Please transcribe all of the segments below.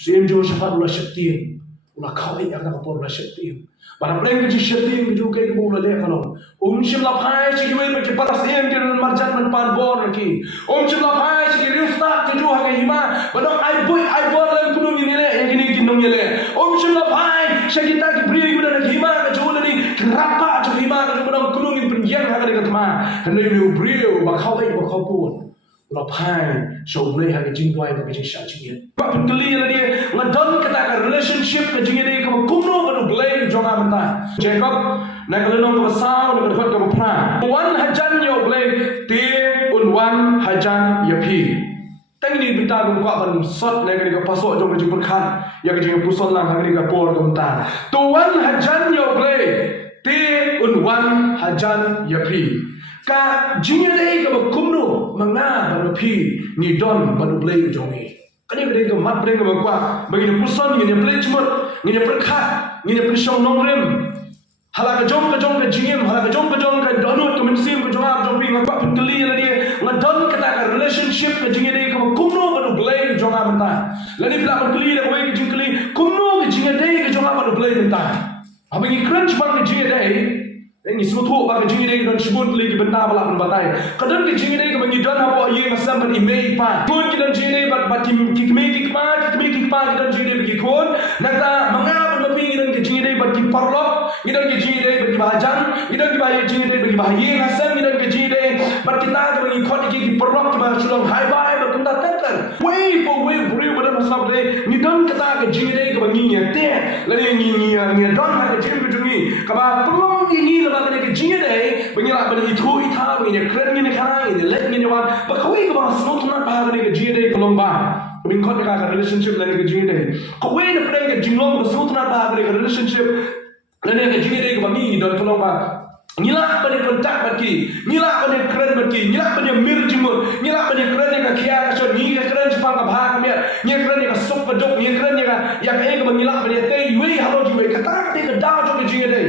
Siem jo syafaat ulah syaitan. Ulah kawai akan kapor ulah syaitan. Pada peleng ke syaitan jo ke mo ulah le kalau. Shim la phai chi we ke paras em ke marjan man pan bor ki. Shim la phai chi rifta ke jo ha ke hima. Badok ai bor len kunung ni le yang ini kinong le. Shim la phai syakita ki bri gudan ke hima ke jo ni rapa jo hima ke jo kunung ni penjang ha ke katma. Hendak ni bri ba kawai ba kapur. Ulah phai so le ha ke jing boy ke jing sha chi. Ba pun kali le dia ngadon kata ka relationship ke jing ni ke kuno ba blame jo ga mata. Jacob nak lenong ke besar nak dapat ke perang. Wan hajan yo blame ti wan hajan yapi. Tang ni bita ko ban sot le ke pasok jong jing perkhat ya ke jing puson lang hari ke por ke mta. Tu wan hajan yo blame ti wan hajan yapi. Ka jing dei ke kumno manga ban pi ni don ban blame jong ni. Kani ke ke mat blame ke kwa bagi puson ni blame jmut ni perkhat ni pusong nong rem. Hala ka jong ka jingim hala ka jong ka donut ka mensim ka jawab jong ping ngak pun kali la dia ngadon kata ka relationship ka jingin dia ka kumno ba blame jong amta lani pla pun kali la wei jing kali kumno ka jingin dia ka jong ba blame ta abangi crunch ba ka jingin dia ni sutu ba ka jingin dia don shibun kali ki benda bala pun batai kadang ka jingin dia ka bangi don apa ye masam ban email pa kun ki don jingin dia ba ki me ki pa ki don jingin dia ki kon nata manga ban mapi don ki jingin dia ba ki parlok idan ke jide bagi bahajan idan ke bahaya jide bagi bahaya hasan idan ke jide berkita ke bagi khot ki perlok ke bahaya sulong hai bai berkunda tekan way beri pada masab dei nidan kata ke jide ke bagi nyate lani ni don ha ke jide bujungi ka ba perlok ini la ke jide bagi la bagi thu itha bagi ne kren ni khana ni let ni wan ba khoi ke ba smot na ba ke jide kolong ba bin khot ka relationship lani ke jide khoi ne kren ke jinglong smot na ba ke relationship lani ke jing dei ke bagi don tolong ba ngila bani kontak baki ngila bani keren baki ngila bani mir jimur ngila bani keren ka kia ka so ni ka keren sepang ka bha ka me ni keren ka sok ka dok ni keren ka ya ka ke ngila bani te yui halo ji we kata ka te ka da jo ke jing dei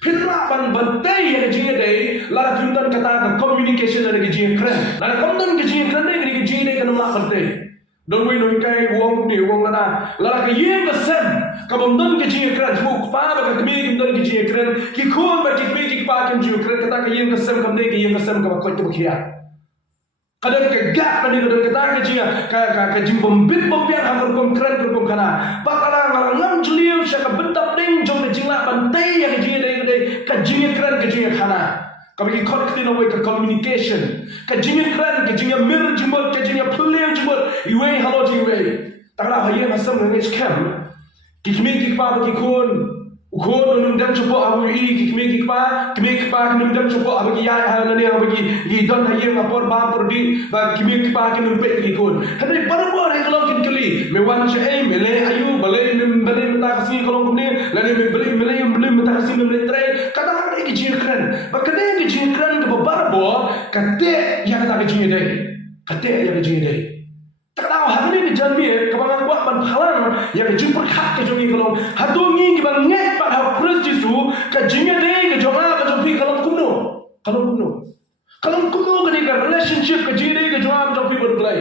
phitna ban te ye ke jing dei la juntan kata ka communication la ke jing keren la komdan ke jing keren dei ke jing dei ka na bante don we no kai wong ni wong la ka ye ka sem ka bomdan ke jing keren bu pa ba ka mi don ke jing keren ki khon ba ki ki pa ke jing keren kata ka ye ka sem kam dei ke ye ka sem ka ko te bkhia kadang ke gap ni don kata ke jing ka jing bombit bombian ha kom keren kom kana ba kala ngam juliu sha ka betap ding jong ke jing la ban dei ya ke jing dei ka jing keren ke jing kana Kami kau kita nak ke communication, ke jingin keren, ke jingin mir jumur, ke jingin pelih jumur, iwe halo jiwe. Taklah hayat masam dengan scam. Kikmi kikpa bagi kon unum dam cupo abu kikpa unum dam cupo abu ya halani bagi lidon hayat ngapor ba pordi ba kikmi kikpa ke numpet kikon. Hendak berbor yang kalau kikli, mewan cai mele ayu balai mata kasih kalau kumni, lalu mele mata kasih mele tray. Kata hari kecil keren, bakadai kecil keren ke berbor, kate yang kata kecil deh. Tak tahu hari ni jambi kebangan kuat ban halang yang jumpa hak ke jongi kalau hatungi ke bang nget pak hak pres jisu ke jinga dei ke jonga ke jompi kalau kumno ke ni relationship ke jide ke jonga ke jompi berkelai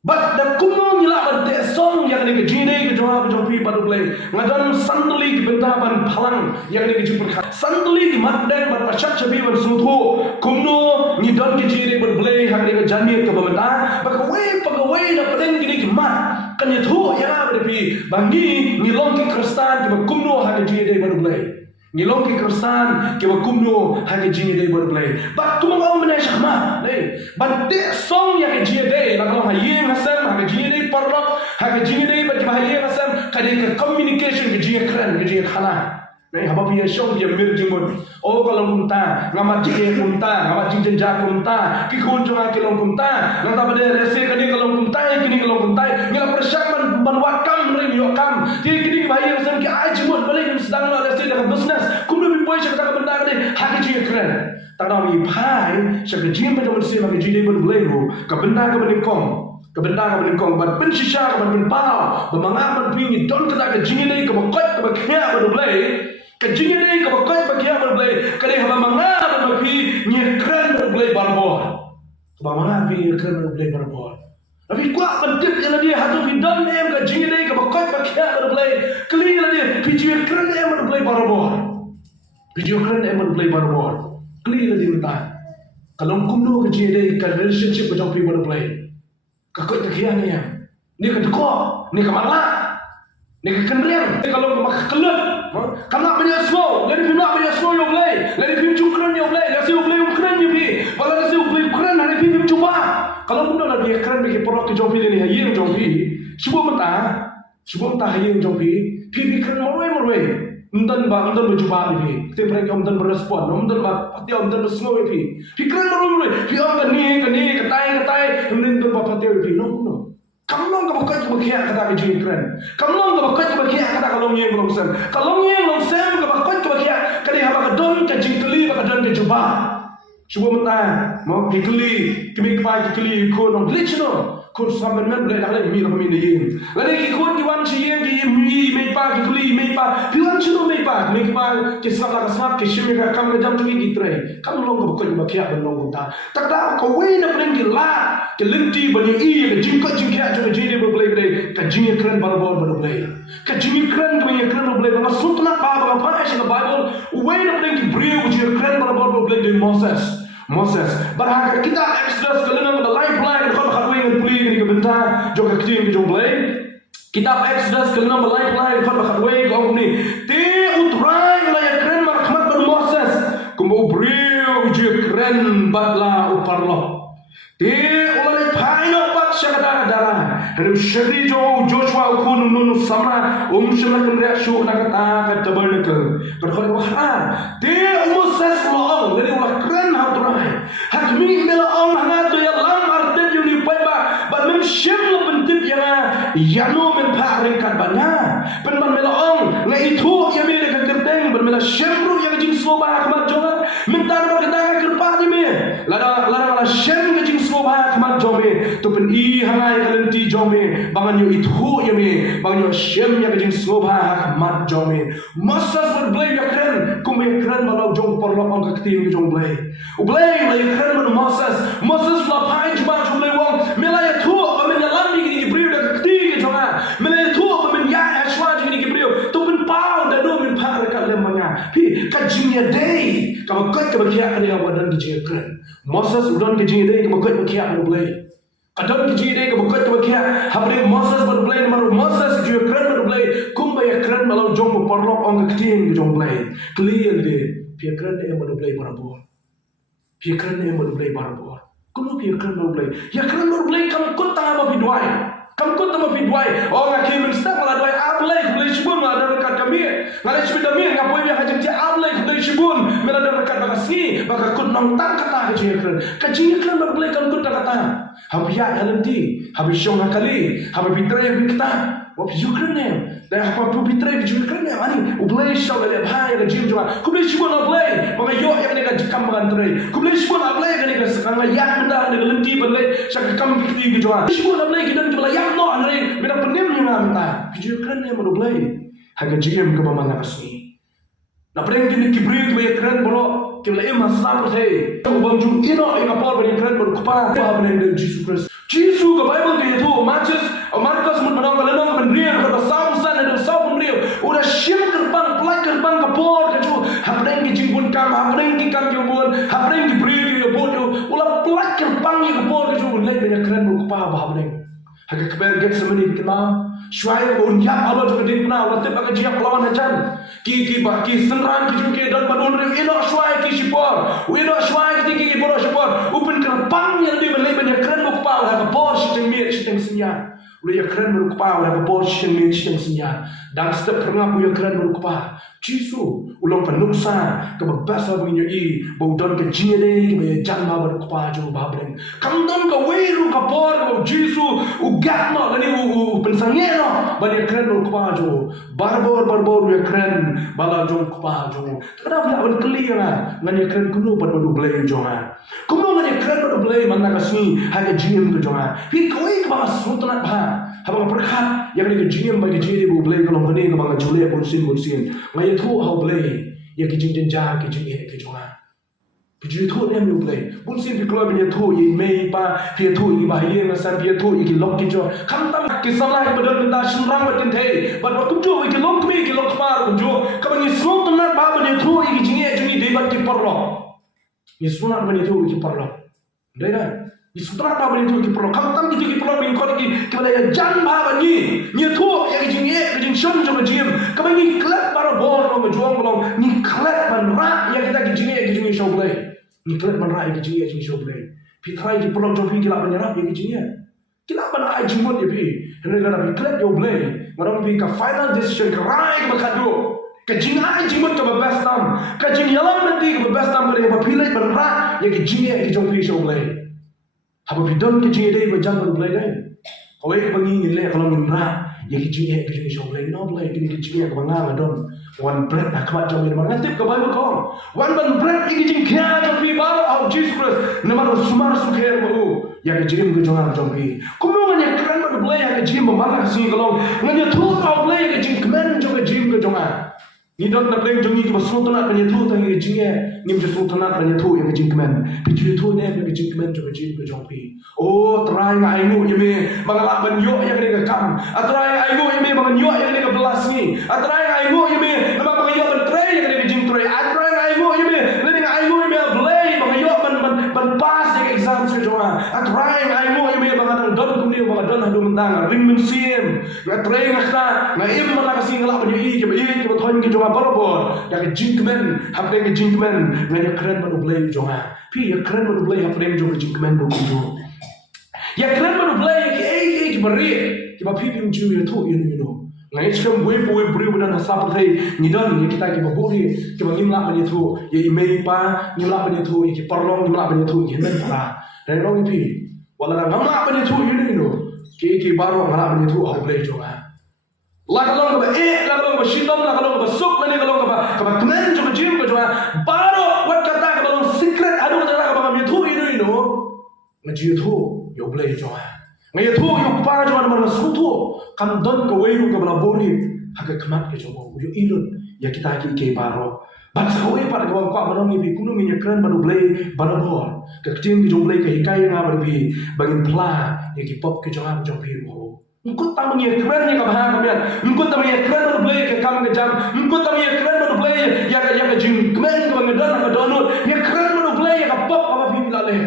but the kumno nila ban te song yang ni ke jide ke jonga ke jompi berkelai ngadan sanduli ke benta ban halang yang ni ke jumpa hak sanduli ke matdan ban pasak chabi ban suthu kumno ni don ke jide berkelai hak ni ke jambi ke bamata pagawai na padang gini ke mat kan itu ya berpi bangi nilong ke kristan ke kumno ha ke jide berkelai nilong ke kristan ke kumno ha ke jide berkelai bat kumang mena syahma dei bat te song ya ke jide la kalau haye hasam ha ke jide parlok ha ke jide bat haye hasam kade ke communication ke jide kran ke jide khana haba punya syong dia mir jimut oh kalau kunta ngamat jike kunta ngamat jinjen jak kunta ki kun jonga kelong kunta nang pada rese kini kalau kunta kini kalau kunta ngila persyakan ban wakam ring yokam kini bahaya sen ki ai jimut balik sedang nak rese dalam business kumno bi boy syaka benda kade hak jike keren tak tahu i pai syaka jim pada mesti magi jide ber blego ka benda ka benikong kebenaran menengkong ban pensisya ban penpau bemangah ban pingi don kata ke jingin ke bakot ke baknya berblay ke jingin ke bakot baknya berblay kali haba mangah ban pi nyekran berblay barbor bemangah pi nyekran berblay barbor Tapi kuat bentip yang dia hatu bidan em ke jing dei ke bakoi bakya ber play kli la dia video keren em ber play barabor video keren em ber play barabor kli la dia mentah kalau kumno ke jing dei ke relationship ke jong pi ber play ka koi ke kian ni ke deko ni ke mala ni ke kenriang ni kalau ke mak kelut kamna punya slow jadi pimna punya slow yo play jadi pim cukran yo play jadi yo play ukran yo pi wala kasi yo play ukran hari pim cuba kalau pun dah dia keren bagi porok ke jompi ni hayeng jompi sebab mata hayeng jompi pi keren morwe undan berjumpa ni pi tempat yang undan berespon undan pati undan bersnow pi keren morwe pi orang ni ketai undan pati pi no kamu long ke bakai kata ke keren kamu long ke bakai kata kalau ngeng longsem ke bakai kali haba ke don ke jingkeli ke don ke jumpa Cuba mata mau kikli, kami kepai kikli kon glitch no, kon sampai mana boleh dah lagi mila kami ni. Lagi kon kiwan cie ki mi pa kikli piwan cino pa kisah laga snap kishimi ka kam jam tu gitre. Kam long ko ko bakia ben long ta. Tak dah kau wei na pren gila, ke linti bani ke jingka jo jini boleh boleh, ke jini keren barabor boleh. Ke jini keren boleh bang sutna pa pa asyik Bible, wei na pren ki brio jini keren barabor boleh di Moses. Barang kita Exodus kelima the lifeline kalau khatwing dan puli ni kebentar juga kecil ke jomblay. Kitab Exodus kelima the lifeline kalau khatwing kau ni. Ti utrai la ya keren markhmat ber Moses. Kumbo brio je keren batla uparlo. Ti ulai paino bat syakata darah. Dan syari Joshua ukun nunu samra syamla kemria syuk nak kata tabernacle. Berkhot wahar. Ti Moses loong dari ulah keren hauturai. Hakmi mela ong hanga tu ya lam artet yu ni paiba ban mem shem lo bentip ya yano men pa ringkat bana pen ban mela ong nga itu ya me de kerteng ban mela shem ru ya jing soba khmat jonga minta ro kedanga kerpa ni me la shem jing soba khmat jome to pen I hanga kalenti jome bangan yu itu ya me bangan yu shem ya jing soba khmat jome masas berblay ya keren kumbe keren balau jong porlo ong ka tim jong blay ublay la keren man Moses la pai jba jumle wong melaya tu amen ya lambi ni brio da kti ke jonga melaya tu amen ya ashwa ni brio tu pen pau da do min pa ka le manga pi ka jinya dei ka ba ka kia ni awadan di jinya keren Moses udon di jinya dei ka ba ka kia no blay kadon di jinya dei ka ba ka kia habre Moses ber blay mar Moses jinya keren ber blay kumba ya keren malau jong porlok ong kti ke jong blay clear de pi keren de ber blay parabor pi keren de ber blay parabor Kuno pi keren boleh. Ya keren boleh kamu kut tengah mapi duai. Kamu kut tengah mapi duai. Oh ngaki minister malah duai boleh sibun malah ada dekat kami. Malah sibun kami ngapoi dia hajat dia boleh sibun malah ada dekat bagasi. Baka kut nongtang kata haji keren. Kaji keren boleh kamu kut kata. Habia halenti, habis syong kali, habis bitrai kita. Wah keren ni. Dan apa pun bitrai keren ni. Ani boleh syong ada bahaya ada jim juga. Kau boleh sibun boleh. Maka yo yang ni kan jikam bagantrai. Kau boleh sibun boleh kan ni sekarang ya benda ni lenti boleh syak kam fikri gitu ah semua boleh kita tu yang no andre benda penim ni ngam video keren ni boleh haga jim ke bamana kasni na preng ni kibri tu ya keren bro kibla emma sabr hai ubam ju ino yang apor bani keren bro kupa ba bani Jesus Christ Jesus ke Bible ke itu Markus mun menang lenong benrian ke sausan dan sau benrian udah syim gerbang plak gerbang kapor ke ju hapreng ki jimbun kam hapreng ki kam jubun hapreng ki bri ki bodo ulah plak gerbang ki kapor ke ju lay bani keren bro kupa ba hapreng haga keber get semeni bitima syai bun ya Allah tu din na ulah tebak jiak lawan hajan ki senran ki ju ke dan badun ri ino syai ki sipor ino syai ki boro sipor upen gerbang yang di lay bani keren bro kupa haga bor siteng sinya ulah ya keren bro kupa haga bor siteng sinya dan setiap pernah punya keren bro kupa Jisu ulang penuksa kebabasa bunyi bau don ke jine ke janma bro kupa jo babreng kam don ka weiru ka por ko Jisu ugat no lani pensangeno bani keren bro kupa jo barbor ya keren bala jo kupa jo kada bila ban clear ngani keren kuno badu blay jo kuno ngani keren badu blay manna kasni haga jim to jo hi koi ka sutna bha habang perkhat yang ni jim bagi jiri bu blay kalau ngani ka bang jule bonsin ngai thu hau blay ya ki jing ja ki jing e ki jo Pijui thu nem lu play. Bun sin pi klo bin thu yi mei pa pi thu yi ba ye ma san pi thu yi ki lok ki jo. Kham tam ki samla ki badal min da shin rang ba tin the. But wa kum jo ki lok mi ki lok ma kum jo. Ka ban ni so tam na ba ban thu yi ki jinge juni de ba ki parlo. Ni sunat ban thu ki parlo. Dai da. Ni sunat ba ban thu ki parlo. Kham tam ki parlo bin ko ki ba ya jan ba ban ni thu ya ki jinge ki jing shon jo ba jim. Ka ban ni klat ba ro bon ma jo ngom ni klat ban ra ya kita ki jinge ki jinge show play. Ni klat man rai ki jinge jing show play. Pi thai ki prong jo pi ki la ban ra pi ki jinge. Ki la ban ai jing mon ye pi. Hene ga pi klat yo play. Ngarong pi ka final decision ka rai ba khadu. Ka jing ai jing mon ka ba best time. Ka jing yalam nanti ka ba best time ka ba pi lai ban ra ye ki jinge ki jong pi show play. Ha ba pi don ki jinge dei ba jang ban play dai. Ko e ba ni le kalau min ra ye ki jinge ki jing show play no play ki jinge ka ba nga don. One bread nak mat jom ni mana tip ka Bible ko. One man bread ki jing kya jom pi ba of Jesus Christ. Nama sumar su kher mo. Ya ki jing ko jong jom pi. Kumu nganya kran ba play ya ki jing ba mana si kalong. Nganya thu au play ki jing kmen jong ki jing ko jong a. Ni don na play jong ni ki ba su tana ka ni thu ta ki jing e. Ni je su tana ka ni thu ya ki jing kmen. Pi ju thu ne ki jing kmen jong ki jing ko jong pi. Oh try ngai nu ye me mangala ban yo ya ki ka kam. Atrai ai nu ye me ban yo ya ki ka belas ni. Atrai ai nu ye me nama bang yo ban tray ya ki jing tray. Atrai ai nu ye me le ai nu ye me play bang yo ban pass ya exam se jong a. Atrai ai nu ye me bang dang don kum ni bang don hadu mendang ring min sim. Ngatrai ngakna ngaim mana ka sing la ban yo i ki ba thon ki jong a barabor. Ya ki jing kmen hapre ki jing kmen nganya kren ban play jong a. Pi ya kren ban play hapre jong ki jing kmen do kum jo. Ya kren ban play ki bari ki ba pi pim ju ya thu yin you know. Ngai chkem we bri budan hasap thai ni don ni kita ki ba buri ki ba ngim la ban thu ye email pa ngim la ban thu ki parlong ngim la ban thu ki men pa re long pi wala ngam la ban thu you know ki baro ngala ban thu au play jo a la kalong ba la kalong ba shitom la kalong ba suk la ni kalong ba kmen jo jim ko jo a baro wat kata ka balong secret adu ka ba mi thu you know ngaji thu yo play jo a ngai thu yo pa jo na su thu kam don ko wei ko bla bori haga khamat ke jo yo ilun ya kita ki ke baro bat sa wei par ko ko ba ni bi kunu mi ya kran ba do play barabor ka tim ki jo play ka hikai nga ba bi bagin pla ya ki pop ke jo am jo pi ho Ngko tam ye kran ni ka ba ka bian ngko tam ye kran ba do play ka kam ke jam ngko tam ye kran ba do play ya ka jing kmen ko ngadon ka donut ya kran ba do play ka pop ka bi la le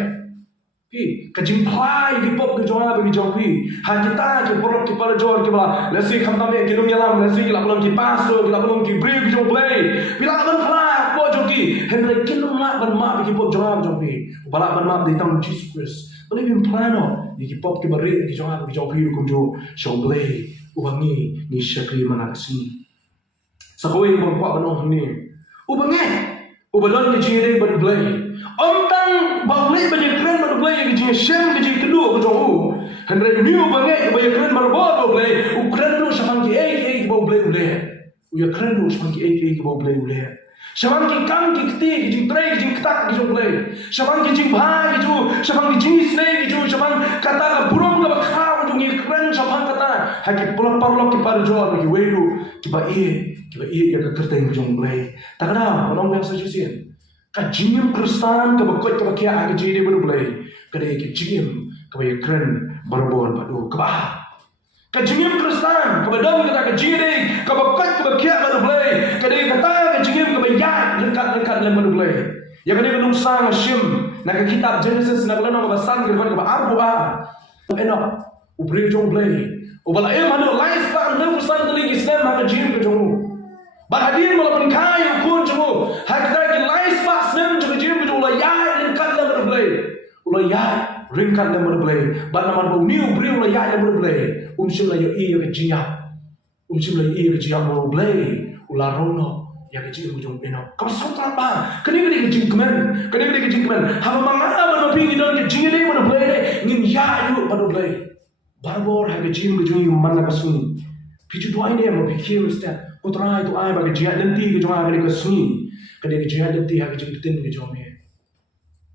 Pi, kajing play di pop ke joa bagi jong pi. Ha kita ke porok ki para jor ki bala. Lesi kham tame ki lum yalam lesi ki la belum ki pasto ki la belum ki bri ki jong play. Bila ban play po jong ki. Henry ki lum la ban ma ki pop joa jong pi. Bala ban ma di tam Jesus Christ. Bali bin plano di ki pop ki bari ki joa bagi jong pi ku jo jong play. Ubangi ni shakri manasi. Sakoi ko kwa banong ni. Ubangi ubalon ni jire ban play. Ontang baulai bagi keren baru play yang jadi shem jadi kedua ke jauh. Henry new bangai bagi keren baru baru play. Ukren lu samang ki baru play boleh. Uya keren lu samang ki baru play boleh. Samang ki kam ki keti ki jing tray ki jing ketak ki jong play. Samang ki jing bha ki ju, samang ki jing snake ki ju, samang kata ka burung ka bakhaw ju ngi keren samang kata. Haki pulang parlok ki par jor ki wedu ki ba ya ka kerteng ki jong play. Takada orang yang suggestion. Ka jingim Kristan ka bakot ka bakya ka jide baru play ka de ki jingim ka bay kren barbor padu ka ba ka jingim Kristan ka badam ka jide ka bakot ka bakya baru play ka de kata ka jingim ka bayat lekat le baru play ya ka de nung sang shim na ka kitab Genesis na kala no ka basan ka ba arbo ba eno ubri jong play ubala manu life pa no san tali Islam ka jingim ka jong ba hadin mo pun kayo kun jong hakda ki life Sem juga jim juga ulah ya ringkat dah berplay, ulah ya ringkat dah berplay. Bana man new bri ulah ya dah berplay. Sim lah yo iya kejia, sim lah iya kejia berplay. Ulah rono ya kejia ujung eno. Kau suka apa? Kini kejing kemen. Haba mangala man pingi don kejing ni berplay deh. Ngin ya yo berplay. Barbor ha kejing ujung yo mana kasuni. Piju dua ini yang berfikir mesti. Putra itu ay bagi jihad nanti kejung ada kasuni. Kadang jihad nanti hari jemputin ke jome.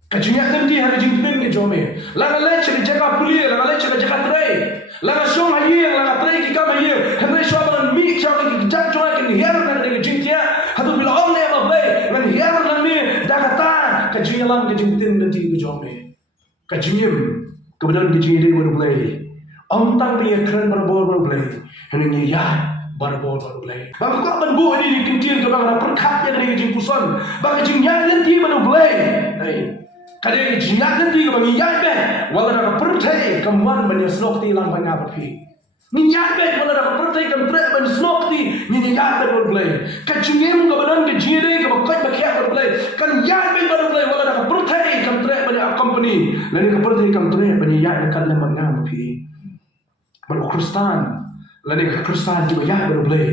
Kajihad nanti hari jemputin ke jome. Laga lech ke jaga pulia, laga lech ke jaga tray. Laga song haye, laga tray ki kam haye. Henry shaban mi chawa ki jak chawa ki hiar na ke jingtia. Hadu bila on ne ma play, ngan hiar na mi daga ta kajihad jingalam ke jintin nanti ke jome. Ka jingim kebenaran ke jingide baru play. Tang punya keren baru play. Henengnya ya baru play. Bang kau ban bu ini kintin ke bang perkat yang dari jing puson. Bang jingnya nanti baru play. Kadang jingat nanti ke bang ya be. Wala nak percaya kemuan banyak slok ti lang banyak api. Ninyat be wala nak percaya kemuan banyak slok ti ninyat baru play. Ka jingim kebenaran ke jingide ke bakai bakai baru play. Kan ya be baru play wala nak percaya kemuan banyak company. Lain ke percaya kemuan banyak ya dekat lemah ngam api. Baru Kristen, lain Kristen juga ya baru boleh.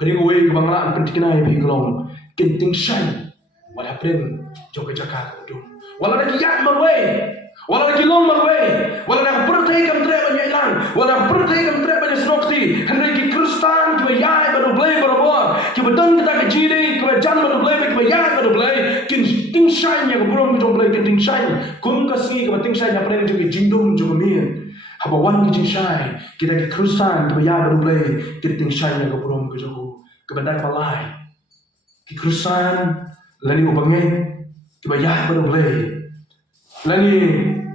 Kadang away kebanggaan pentingnya ibu kelong, kenting shine, walau pren jauh jaga kau tu. Walau lagi ya marway, walau lagi long marway, walau nak percaya kamu terima banyak hilang, walau percaya kamu terima banyak snokti. Hendak Kristen juga ya baru boleh berbuat. Kebetulan kita kejiri, kebetulan baru boleh, kebetulan ya baru boleh. Kenting shine yang kurang jauh boleh kenting shine. Kun kasih kebetulan shine apa yang juga jindum juga mir. Haba wan ke shine kita ke Kristen ke ya baru boleh kita shine ke purom ke jauh ke bandar palai ke Kristen lani ubangai ke ya baru boleh lani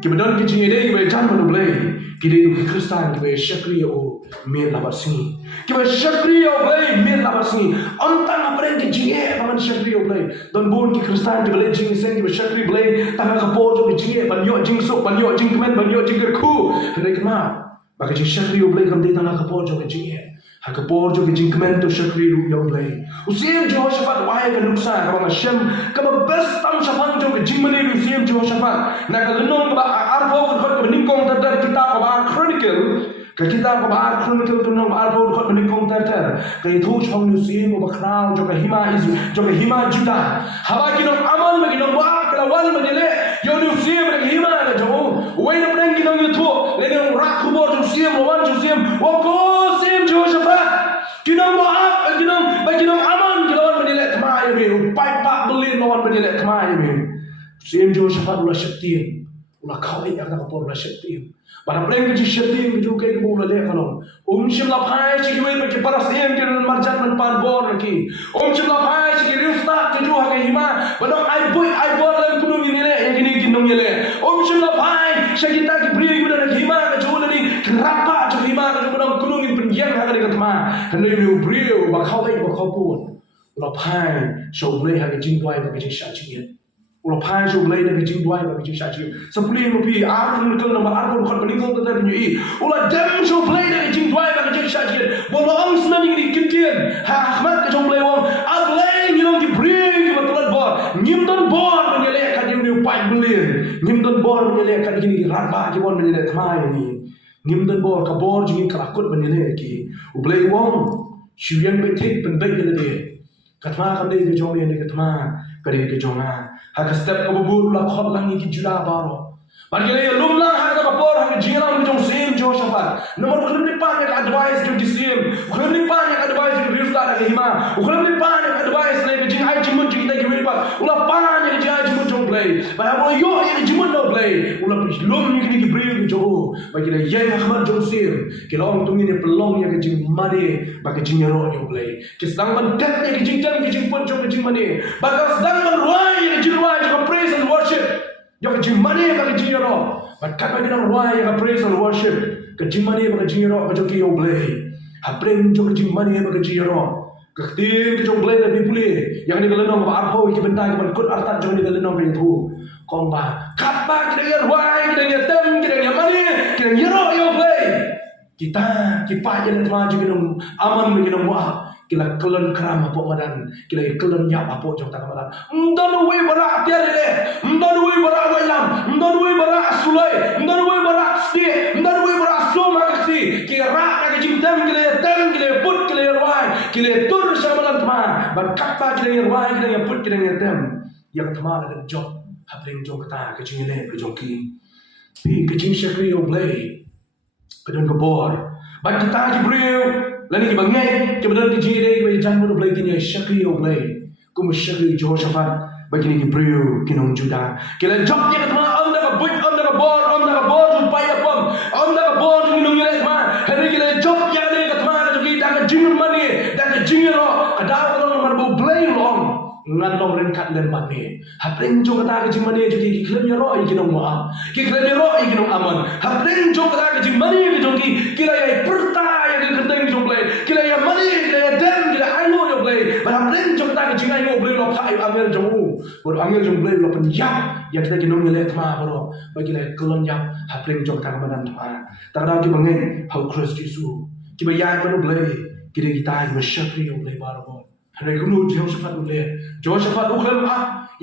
ke bandar ke jingide ke jan baru boleh kita ke Kristen ke syakri o mir labasni ke syakri o boleh mir labasni antang apa yang ke jingide paman syakri o boleh don bon ke Kristen ke boleh jing sen ke syakri boleh tanga ke pojo ke jingide banyo jing sok banyo jing kemen banyo jing kerku hendak kenal bagi jing syakri o boleh kamdi tanga ke pojo ke jingide ha ke pojo ke jing kemen to syakri o boleh usim Jehoshaphat wahai ke nuksa ke bang Hashem ke best tam syafan jo ke jing mani usim Jehoshaphat nak ke lenong ke arbo ke meningkong terdar kita ke Chronicle kita kebar Chronicle tu nama arbo kot meningkong terter ke itu chong nusim bakral jo ke hima Juda hawa kinong aman bagi nong wa kelawan bagi le yo nusim bagi hima ke jo wei na breng kinong itu le nong rak kubor jo sim wan jo sim wa ko sim Jehoshaphat kinong wa kinong bagi nong aman kelawan bagi le kemai me upai pak beli lawan bagi le kemai me sim Jehoshaphat ulah syakti ulah kawai yang tak kapor ulah syakti. Para preng ke syakti juga ke bola le kalau shim la phai chi ke ke paras em ke marjan man pan bor ki shim la phai chi ke rista ke jo ha ke hima badong ai bor lan kunung ni le yang kini ginong ye le shim la phai syakita ke bri guda ke hima ke jo ni rapa jo hima ke badong kunung ni penjang ha ke katma hendak ni bri ba khau dai ba khau pun la phai so le ha ke jing doi ba ke syakti ulah phai jo blai na bijing duai ba bijing syakti sepuli mopi arun kel nomor arun khot peningkong tetar ni ulah dem jo blai na bijing duai ba bijing syakti bola ang snani ni kintian ha ahmad ke jo blai wong ablai ni long ki bring ba tulat bor nyim don bor ni le ka ni pai blin nyim don bor ni le ka ni raba ki won ni le thmai ni nyim don bor ka bor ji ka kut ba ni le ki ublai wong shuyan be thik pen bai ni le katma ka de jo ni katma kari ke jonga hak step ke bubur la khot langi ki jula baro bagi le lum la ha ka por ha jiram ke jong sim Jehoshaphat nomor khulum ni pa ka advice ke disim khulum ni pa ka advice ke rifta ke hima khulum ni pa ka advice le ke jing ai jimun jing dai ke wi pa ula pa ni ke jai jimun jong play ba ha yo ni jimun no play ula lum ni ke bri ke jo bagi le ye ahmad jong sim ke long tu ni pelong ya ke jing made ba ke jing ro yo play ke sedang ban tet ke jing tan ke jing pon jong ke jing made ba ka sedang ban ruai ke jing ruai ke praise and worship yo ke jing made ba ke jing ro but kat ba dinang ruai ke praise and worship ke jing made ba ke jing ro ke jong yo play ha prem jong ke jing made ba ke jing ro ke tin ke jong play da bi puli yang ni ke lenong ba arho ke bentai ke ban kut artat jong ni ke lenong ke tu kong ba kat ba ke ruai ke dia tem ke dia made ke dia ro yo play kita kipa je nak maju ke aman ke nom wa kila kelon kram apa madan kila kelon ya apa jong tak madan ndon we bara tiar le ndon we bara wayam ndon we bara sulai ndon we bara sti ndon we bara soma kasi kira na ke jimdam kila put kila wai kila tur samalan tma ban katta kila wai kila put kila tem yang tma le job habring jong kata ke jingile ke jong ki pi ke jing syakri o play ke don ke bor ban kita ji breu lani ki bangai ke benar ki jire ke jan mo play ki syakri o play kum syakri Jehoshaphat bagi ni breu ki nong Juda ke la job ye katma on da boi on da bor ju pai apam on da bor ju nong ye ma hari ki la job ya ne katma ju ki da ka jing mani da ka jing ro ada ko nomor bo play long ngan long ren kat len mane hapren jo kata ke jimane jo ki klem ya ro ki nong ma ki klem ya ro ki nong aman hapren jo kata ke jimane jo ki kila ya perta ya ke kendeng jo play kila ya mane kila ya dem kila ayo jo play but hapren jo kata ke jingai no play lo phai amel jo bor amel jo play lo pen ya kita ki nong le thma bro bagi le kolon ya hapren jo kata manan thma ta da ki bangen how Christ Jesus ki ba ya bro play ki de kita ma shakri yo play bar bo Hari kuno Jehoshaphat boleh, Jehoshaphat bukan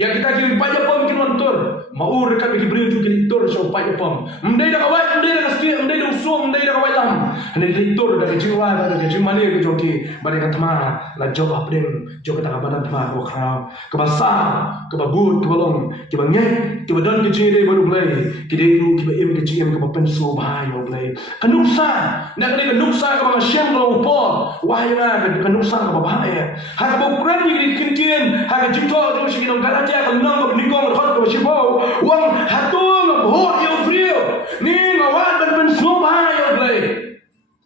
yang kita kiri payah pom kiri mantur, mau rekat bagi beri tu kiri tur so payah pom. Mendai dah kawai, mendai dah kasih, mendai dah usum, mendai dah kawai lam. Hari kiri tur dah kecil wah, dah kecil mana ke joki, balik ke thma, lah jok apa jok kita kabaran thma ko kram, kebasar, kebabut, kebalong, kebangeng, kebadan kecil dia baru boleh, kiri im kecil im kebapenso bahaya boleh. Kenuksa, nak kena kenuksa kebang siang kalau upor, wah yang kenuksa kebahaya. Hak bukan di kintin, hak jumpa tu sih kita kata dia kalau nak nikong hot tu sih bau, wang hatung hot yang frio, ni ngawat dan pensubah yang play,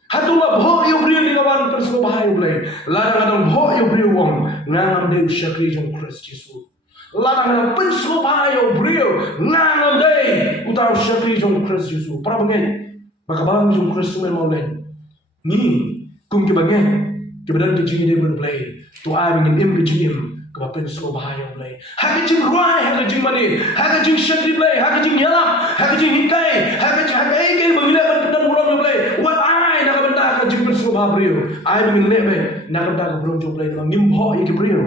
hatung hot yang frio ni ngawat dan pensubah yang play, ladang hot yang frio wang, ngam dia syakri jom Christ Jesus, ladang pensubah yang frio, ngam dia utara syakri jom Christ Jesus, para pengen, maka bang jom Christ Jesus mau lain, ni kum kebangen. Kemudian kecil dia berplay, tu ada ingin kecil, kebapan semua bahaya play. Hak kecil ruai, hak kecil mani, hak kecil syakri play, hak kecil nyala, hak kecil hikai, hak kecil bila kan bulan play. What I nak benda kecil semua bahaya. I ingin lebe, nak benda bulan play. Nimbo yang kebriu,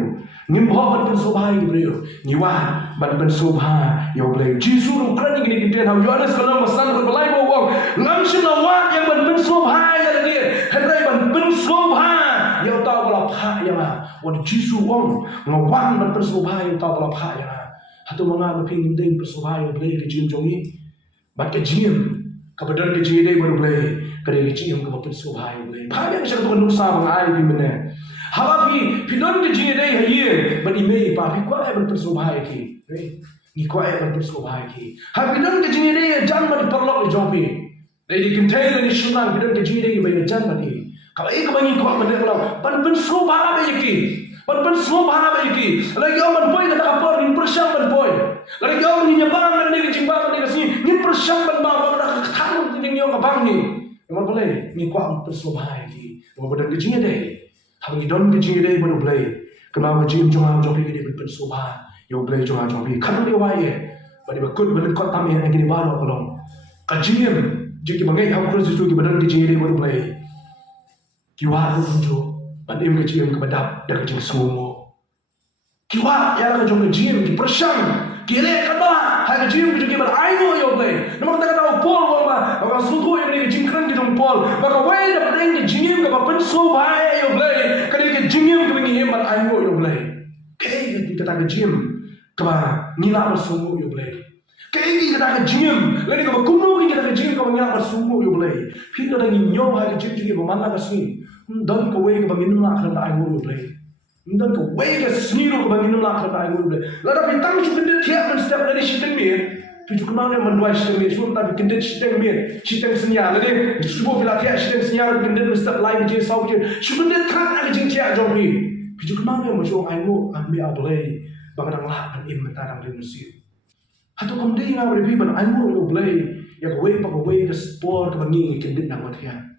nimbo ban semua bahaya kebriu. Niwa ban semua bahaya play. Jesus Ukraine ini kita tahu. Yohanes kalau masan berbelai bawang, langsung awak yang ban semua bahaya lagi. Henry ban semua bahaya. Yang tahu kalau phak yang wad Jisu wong ngawang ban persobah yang tahu kalau phak yang hatu manga baping ding persobah yang play ke jim jongi bat ke jim kabadan ke jide baru play kare ke jim ke persobah yang play phak yang satu nusa bang ai di mana hawa pi don ke jide haye ban imei pa pi kwa ban persobah ki ni kwa ban persobah ki ha pi don ke jide jang ban perlok jopi dai di container ni shunang pi don ke jide bai jan ban ni kalau ikut bagi kau benda kalau pan semua bahana bagi pan semua bahana bagi lagi orang boy kata apa ni persiap ban boy lagi orang ni nyabang dan ni jimbang dan ni ni persiap ban bang dah ketang ni yang abang ni yang boleh ni kau semua bahana lagi mau badan kecil deh habis don kecil deh baru boleh kenapa jim cuma jopi dia pan semua bahana yang boleh cuma jopi kan dia wae bagi bakut balik kau tamu yang gini baru kalau kajim jadi bangai aku harus itu badan kecil deh baru boleh kiwa lu jo padim ke jim ke badap dak ke sumo kiwa ya la jo ke jim ki persang kile kada ha ke jim ke bar aino yo play namang ta kada pol ba ba suko ye ke jim kran ke jom pol ba ka wai da ding ke jim ke ba pen so bhai yo play ka ke jim ke ni bar aino yo play ke kata ke jim ke ba nila bar sumo yo play ke kata ke jim lagi ke ba kuno ke kata ke jim ke ba nila bar sumo yo play phi da ni nyo ha ke jim ke ba man la ka swing dan kau wei ke bangin nak kerana I will play. Dan kau wei ke seniru ke bangin nak kerana I will play. Lalu bintang itu dia tiap dan setiap dari siteng mir. Tujuh kenalnya menduai siteng mir. Sebab tapi kendet siteng mir, siteng senyal. Jadi sebab bila tiap siteng senyal kendet setiap lain je sahaja je. Sebab dia kan ada jengciak jomri. Tujuh kenalnya macam I will ambil play. Bangdang lah dan inventara dari Mesir. Atau kemudian yang berbicara I will play. Yang wei pakai wei ke sport ke bangin kendet nak matian.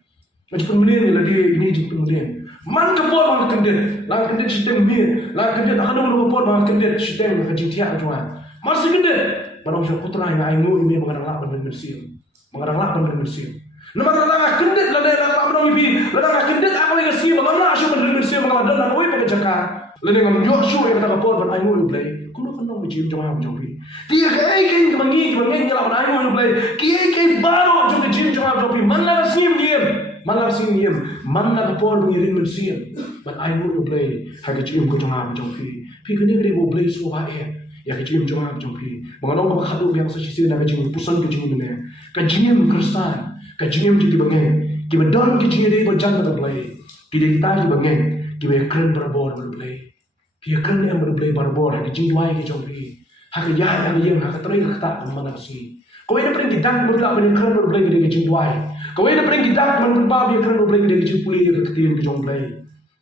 Macam kemudian lagi ini je kemudian. Man kepot bang kendet, lang kendet sistem mir, lang kendet akan dulu kepot bang kendet sistem kejitian tuan. Masih kendet, barang siapa putra yang aingu ini mengarang lak benar bersih, mengarang lak benar bersih. Nama lang kendet lada lang lak benar ibi, lada kendet apa yang bersih, mengarang lak asyik benar bersih, mengarang dan lang wei pakai cakap. Lada ngam Joshua yang kata kepot bang aingu you play, kuno kena macam jangan jompi. Dia kaya kemangi nyala bang aingu you play, kaya baru jompi jangan jompi, mana sim dia. Malam sini mana kapor mengirim mesin, but I will play. Hagi cium ko jangan jompi. Pi kini kini mau play semua ya cium jangan jompi. Mengenal kau khadu yang sesi nak cium pusan cium mana? Cium Kristen, cium jadi bangen. Kita dan cium dia berjalan berplay. Kita tadi bangen. Kita keren berbor berplay. Pi keren yang berplay berbor. Hagi cium dua jompi. Hagi ya yang hagi terakhir kata mana sih? Kau ini pernah kita berlaku dengan keren berplay kita cium dua. Kau ini pernah kita berbabi keren berplay kita cium pulih ke ketir ke jomplay.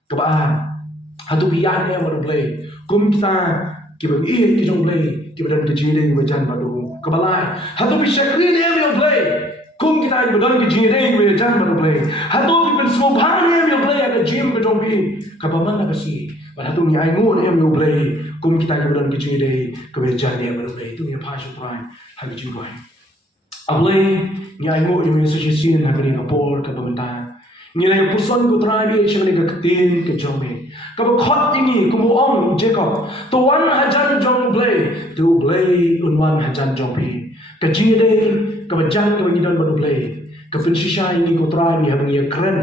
Kebaan. hatu bian em baru play kum kita kibang ki jong play kibadan ke jire ke jan baru kebalai hatu bi shakri em yo play kum kita kibadan ke jire ke jan baru play hatu bi pen sobhan em yo play ada jim ke jong bi kabaman na kasi hatu ni ai ngon em yo play kum kita kibadan ke jire ke jan em baru play tu ni pa shu trai hagi jingwai ablay ni ai ngon yo se sin hagi ka por ka bamta ni ai puson ko trai bi chemani ka tin ke jong bi ka ba khot ini ku mo ong Jacob to wan hajan jong play to play unwan hajan jong bi ka jire ka ba jan ka ngidan baru play ka pen shisha ini ko trai bi habang ye kren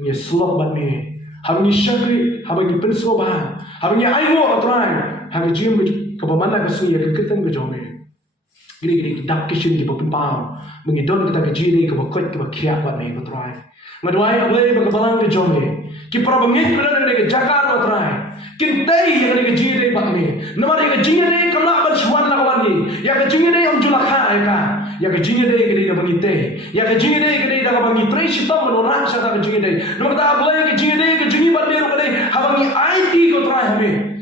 ni slop bat me habang shakri habang pen so ba habang ye ai mo trai habang jim ka ba mana ka su ye ka keten ka jong bi gini dak kishin di bapun pau mengidon kita ke jiri ke bakot ke bakia bat me ko trai maduai ablay ba balang ke jong ki probangit ko na ne ke jakar ko trai kin dai ye ke jiri bat me namar ye jiri kala ban shwan la wani ya ke jiri am jula kha ka ya ke jiri ke da bangite ya ke jiri ke da bangi tre shitam no ran sha da jiri namar da ablay ke jiri bat me ro ke habangi IT ko trai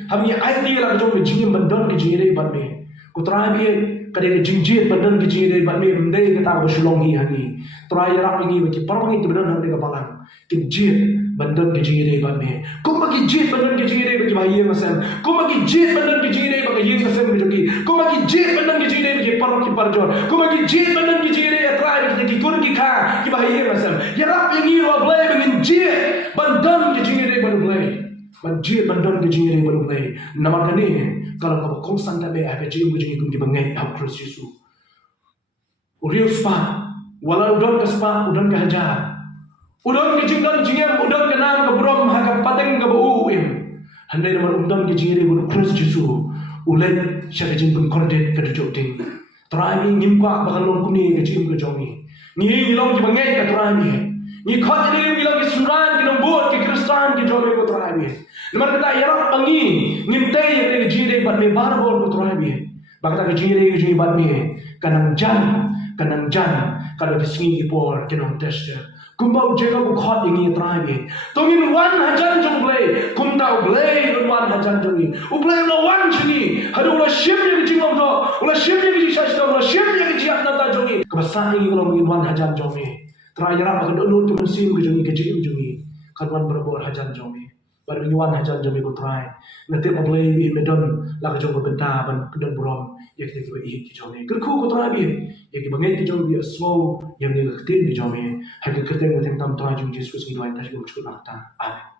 habangi IT la jong jiri bandon ke jiri bat me ko trai bi kadang jinjit badan kecil dari bat me mendai kata aku sulong hi hani try rak ini bagi parang itu badan hari kepalang jinjit badan kecil dari bat me kum bagi jit badan kecil dari bagi bayi masam kum bagi jit badan kecil dari bagi yang masam bagi kum bagi jit badan kecil dari bagi parang ki parjor kum bagi jit badan kecil dari try bagi kur ki kha ki bayi masam ya rak ini ro play bagi jit badan kecil dari baru play Banjir bandon ke jingere baru play nama kani kalau kau konstan tabe apa jing bujing ikum di bangai ab Kristus Yesus uriu spa wala udon ke spa udon ke hajar udon ke jingdan jingem udon ke nam ke burom haka pateng ke buuim handai nama udon ke jingere baru Kristus Yesus ulai syaka jing pun kordet ke joting terakhir ngimpa bakal long kuni ke jing ke jongi ni long di bangai ke terakhir ni khot ni bilang ke suran ke nombor ke Kristan ke jongi ke terakhir Nomor kata yarak pangi ngintai yang jiri bat me barbor ko trohabi bakta ke jiri bat me kanang jan kalau disingi por kenong tester kumbau jega ko khot ingi trohabi tongin wan hajan jong play kumta play wan hajan jongi u play no wan chini hadu la shimye ki jingom do ula shimye ki shashta ula shimye ki jiat nata jongi kabasa ingi ko wan hajan jongi tra yarak ko do tu mesin ko jongi ke jiri jongi kadwan berbor hajan jongi baru nyuan hajan jami ko try nanti ablay bi medon la ka jong benta ban pedon burom ya kita ki i ki jome ker ku ko try bi ya ki bangai ki jong bi slow yang ni ka tin bi jome ha ki kerten ko tem tam try jong Jesus ki doi ta ki ko chku ta amen